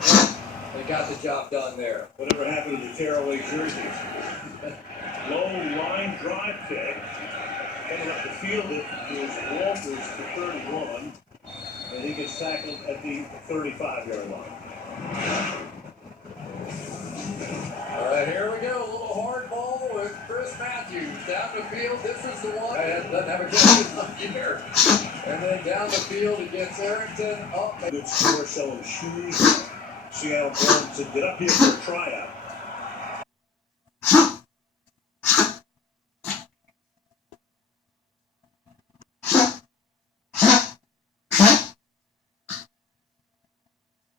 there, but they got the job done there. Whatever happened to the tearaway jerseys? Low line drive kick. Coming up the field, it is Walters to 31. And he gets tackled at the 35-yard line. All right, here we go. A little hard ball with Chris Matthews. Down the field, this is the one. Doesn't have a catch up here. And then down the field, it gets Arrington up. Good score selling shoes. Seattle Browns to get up here for a tryout.